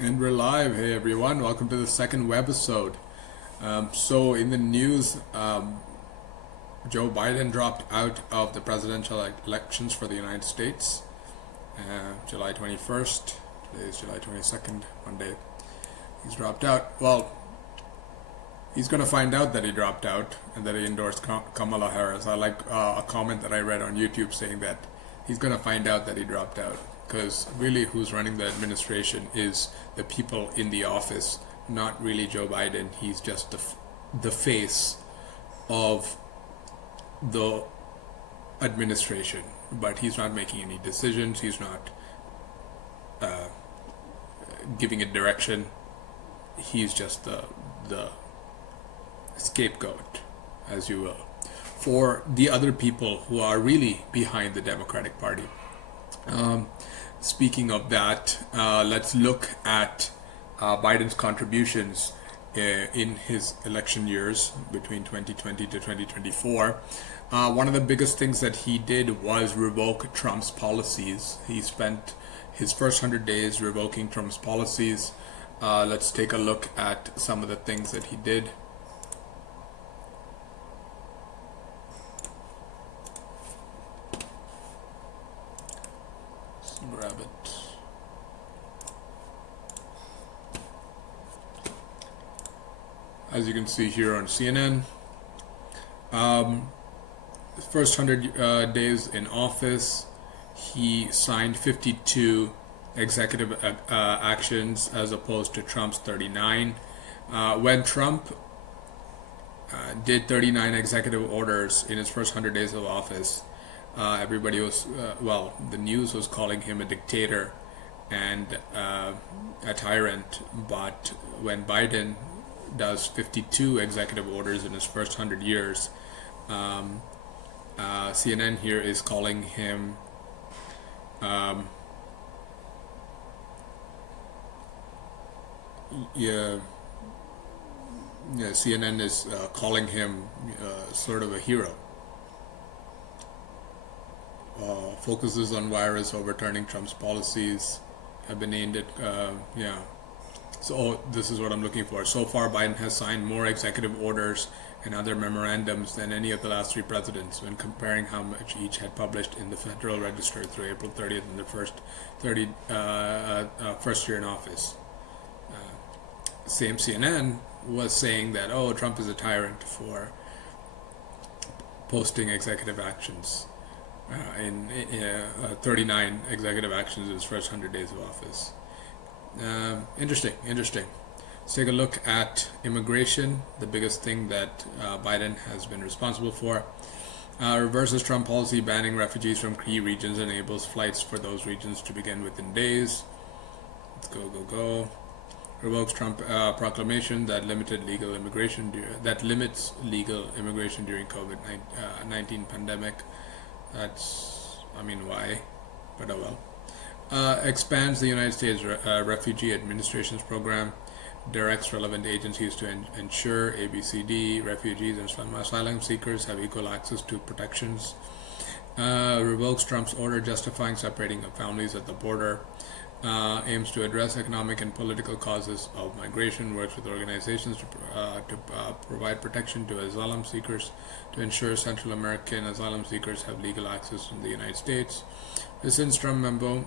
And we're live. Hey everyone, welcome to the second webisode. So in the news, Joe Biden dropped out of the presidential elections for the United States. July 21st. Today is July 22nd. One day he's dropped out. Well, he's going to find out that he dropped out and that he endorsed Kamala Harris. I like a comment that I read on YouTube saying that he's going to find out that he dropped out. Because really, who's running the administration is the people in the office, not really Joe Biden. He's just the face of the administration, but he's not making any decisions. He's not giving it direction. He's just the scapegoat, as you will, for the other people who are really behind the Democratic Party. Speaking of that, let's look at Biden's contributions in his election years between 2020 to 2024. One of the biggest things that he did was revoke Trump's policies. He spent his first 100 days revoking Trump's policies. Let's take a look at some of the things that he did. Grab it. As you can see here on CNN, first 100 days in office, he signed 52 executive actions as opposed to Trump's 39. When Trump did 39 executive orders in his first 100 days of office, everybody was, the news was calling him a dictator and a tyrant. But when Biden does 52 executive orders in his first 100 years, CNN here is calling him CNN is calling him sort of a hero. Focuses on virus, overturning Trump's policies, have been named it. So this is what I'm looking for. So far, Biden has signed more executive orders and other memorandums than any of the last three presidents when comparing how much each had published in the Federal Register through April 30th in their first year in office. Same CNN was saying that, Trump is a tyrant for posting executive actions. In 39 executive actions in his first 100 days of office. Interesting. Let's take a look at immigration, the biggest thing that Biden has been responsible for. Reverses Trump policy banning refugees from key regions, enables flights for those regions to begin within days. Let's go. Revokes Trump proclamation that limits legal immigration during COVID-19 pandemic. Why? But oh well. Expands the United States Refugee Administration's program, directs relevant agencies to ensure ABCD refugees and asylum seekers have equal access to protections. Revokes Trump's order justifying separating of families at the border. Aims to address economic and political causes of migration, works with organizations to provide protection to asylum seekers, to ensure Central American asylum seekers have legal access in the United States. Rescinds Trump memo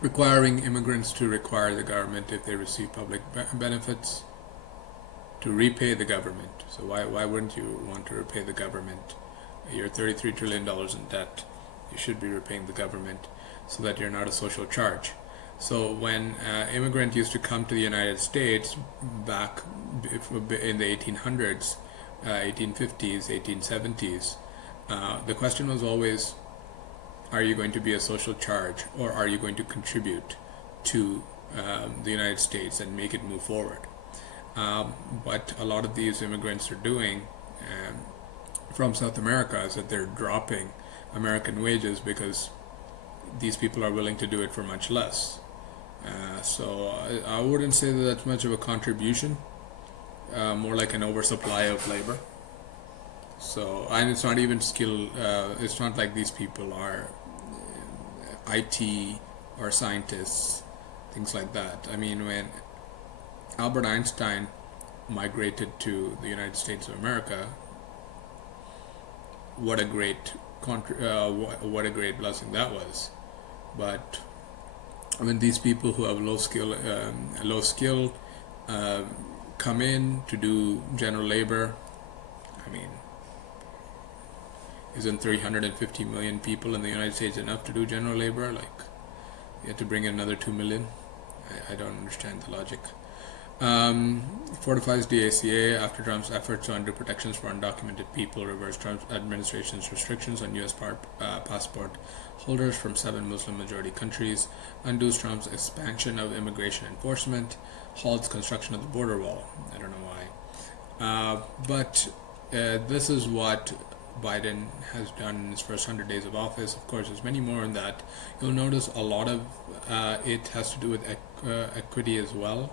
requiring immigrants to require the government, if they receive public benefits, to repay the government. So why wouldn't you want to repay the government? You're $33 trillion in debt. You should be repaying the government so that you're not a social charge. So when immigrant used to come to the United States back in the 1800s, 1850s, 1870s, the question was always, are you going to be a social charge or are you going to contribute to the United States and make it move forward? What a lot of these immigrants are doing from South America is that they're dropping American wages because these people are willing to do it for much less. So I wouldn't say that that's much of a contribution, more like an oversupply of labor. So, and it's not even skill, it's not like these people are IT or scientists. things like that. I mean, when Albert Einstein migrated to the United States of America, what a great what a great blessing that was. But I mean, these people who have low skill, come in to do general labor. I mean, isn't 350 million people in the United States enough to do general labor? Like, you have to bring in another 2 million. I don't understand the logic. Fortifies DACA after Trump's efforts to undo protections for undocumented people, reverse Trump's administration's restrictions on U.S. passport holders from 7 Muslim majority countries, undoes Trump's expansion of immigration enforcement, halts construction of the border wall. I don't know why. But this is what Biden has done in his first 100 days of office. Of course, there's many more in that. You'll notice a lot of it has to do with equity as well.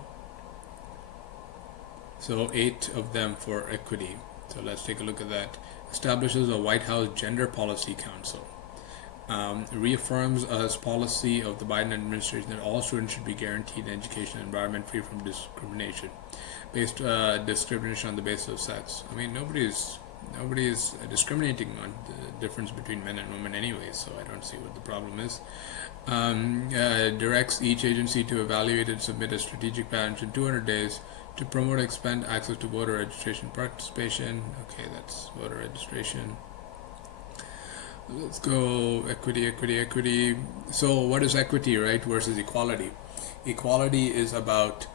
So 8 of them for equity. So let's take a look at that. Establishes a White House Gender Policy Council. Reaffirms as policy of the Biden administration that all students should be guaranteed an education environment free from discrimination, discrimination on the basis of sex. I mean, nobody is discriminating on the difference between men and women anyway, so I don't see what the problem is. Directs each agency to evaluate and submit a strategic plan in 200 days to promote and expand access to voter registration participation. Okay, that's voter registration. Let's go equity. So what is equity, right, versus equality? Equality is about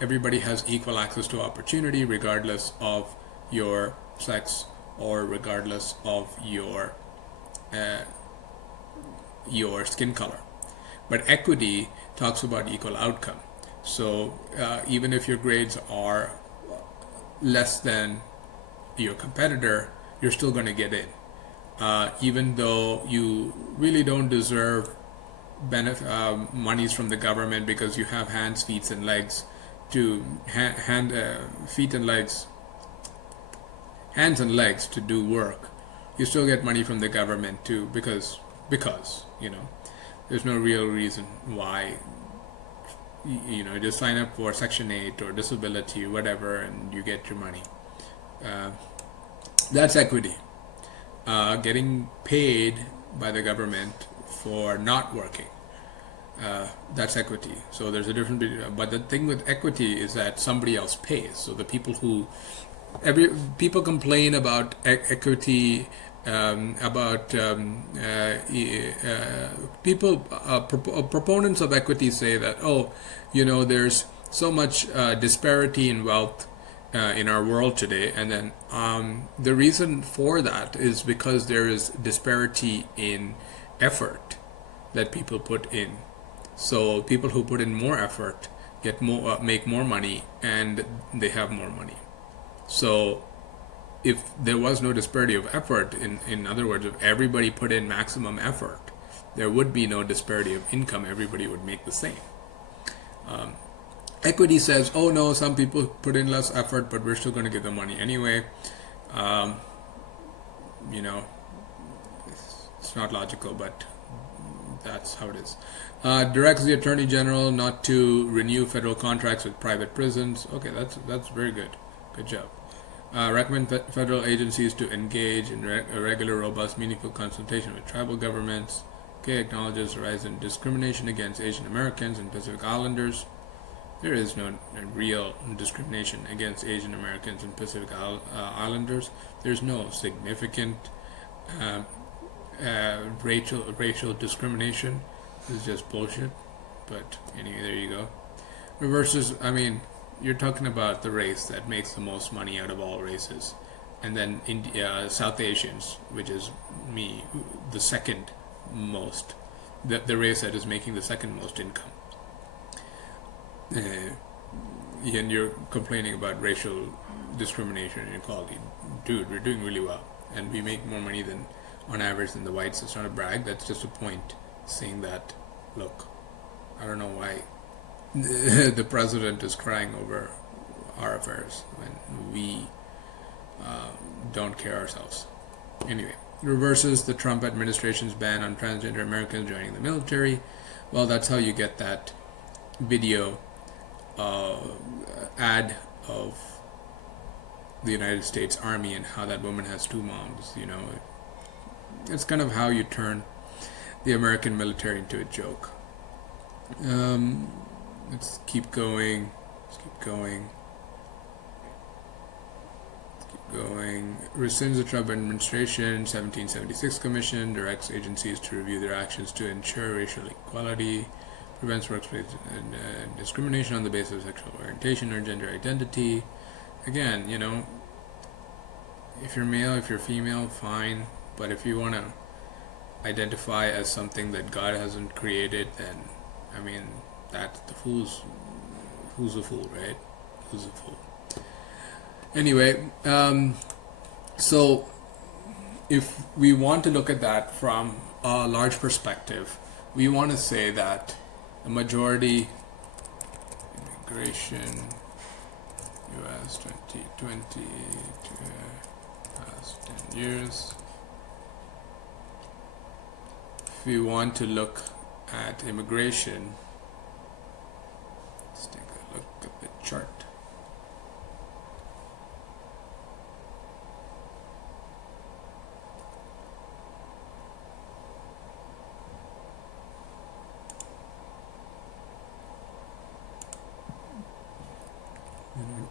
everybody has equal access to opportunity regardless of your sex or regardless of your skin color. But equity talks about equal outcome. So even if your grades are less than your competitor, you're still going to get in. Even though you really don't deserve monies from the government because you have hands, feet, and legs hands and legs to do work, you still get money from the government too, because there's no real reason why. Just sign up for Section 8 or disability or whatever and you get your money. That's equity. Getting paid by the government for not working. That's equity. So there's a difference between, but the thing with equity is that somebody else pays. So the people people complain about equity, proponents of equity say that, there's so much disparity in wealth in our world today, and then the reason for that is because there is disparity in effort that people put in. So people who put in more effort get more, make more money, and they have more money. So if there was no disparity of effort, in other words, if everybody put in maximum effort, there would be no disparity of income. Everybody would make the same. Equity says, oh no, some people put in less effort, but we're still going to give them money anyway. It's not logical, but that's how it is. Directs the Attorney General not to renew federal contracts with private prisons. Okay, that's very good. Good job. Recommend federal agencies to engage in regular, robust, meaningful consultation with tribal governments. Okay, acknowledges the rise in discrimination against Asian Americans and Pacific Islanders. There is no real discrimination against Asian Americans and Pacific Islanders. There's no significant racial discrimination. This is just bullshit. But anyway, there you go. Reverses, you're talking about the race that makes the most money out of all races. And then South Asians, which is the second most, the race that is making the second most income. And you're complaining about racial discrimination and inequality. Dude, we're doing really well. And we make more money on average than the whites. It's not a brag, that's just a point saying that, look, I don't know why the president is crying over our affairs when we don't care ourselves. Anyway, reverses the Trump administration's ban on transgender Americans joining the military. Well, that's how you get that video ad of the United States Army and how that woman has two moms. It's kind of how you turn the American military into a joke. Let's keep going. Rescinds the Trump administration 1776 commission, directs agencies to review their actions to ensure racial equality, prevents workplace discrimination on the basis of sexual orientation or gender identity. Again, if you're male, if you're female, fine. But if you want to identify as something that God hasn't created, then, that's who's a fool, right? Who's a fool? Anyway, so if we want to look at that from a large perspective, we want to say that the majority immigration US 2020 to past 10 years. If we want to look at immigration, let's take a look at the chart.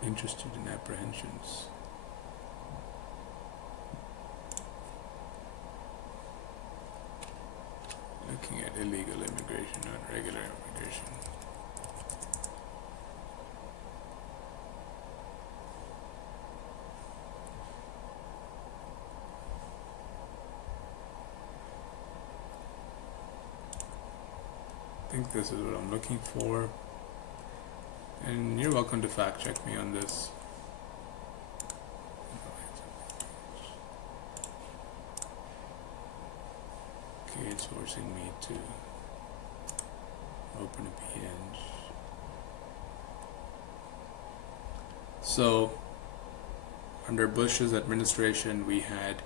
Interested in apprehensions. Looking at illegal immigration, not regular immigration. I think this is what I'm looking for. And you're welcome to fact check me on this. Okay, it's forcing me to open a page. So, under Bush's administration, we had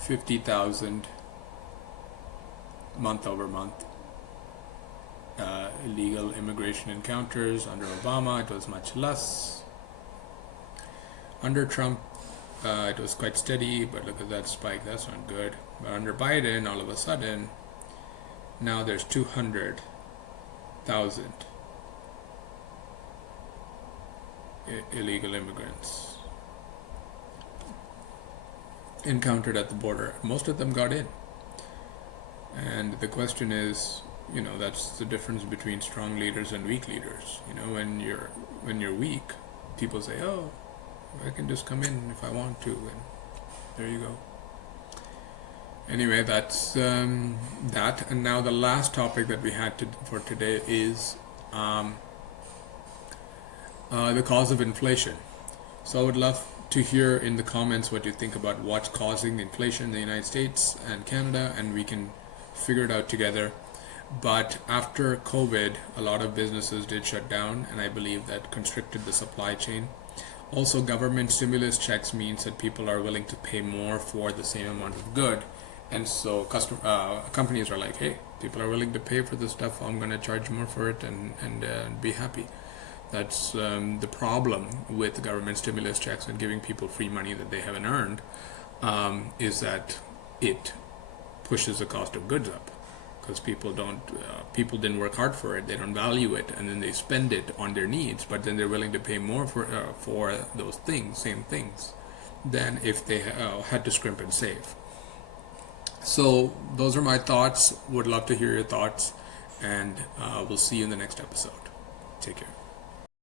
50,000 month over month. Illegal immigration encounters. Under Obama, it was much less. Under Trump, it was quite steady, but look at that spike, that's not good. But under Biden, all of a sudden, now there's 200,000 illegal immigrants encountered at the border. Most of them got in. And the question is, that's the difference between strong leaders and weak leaders. When you're weak, people say, "Oh, I can just come in if I want to," and there you go. Anyway, that's that. And now the last topic that we had for today is the cause of inflation. So I would love to hear in the comments what you think about what's causing the inflation in the United States and Canada, and we can figure it out together. But after COVID, a lot of businesses did shut down, and I believe that constricted the supply chain. Also, government stimulus checks means that people are willing to pay more for the same amount of good. And so companies are like, hey, people are willing to pay for this stuff, I'm going to charge more for it and be happy. That's the problem with government stimulus checks and giving people free money that they haven't earned, is that it pushes the cost of goods up. Because people didn't work hard for it, they don't value it, and then they spend it on their needs, but then they're willing to pay more for those same things, than if they had to scrimp and save. So those are my thoughts. Would love to hear your thoughts, and we'll see you in the next episode. Take care.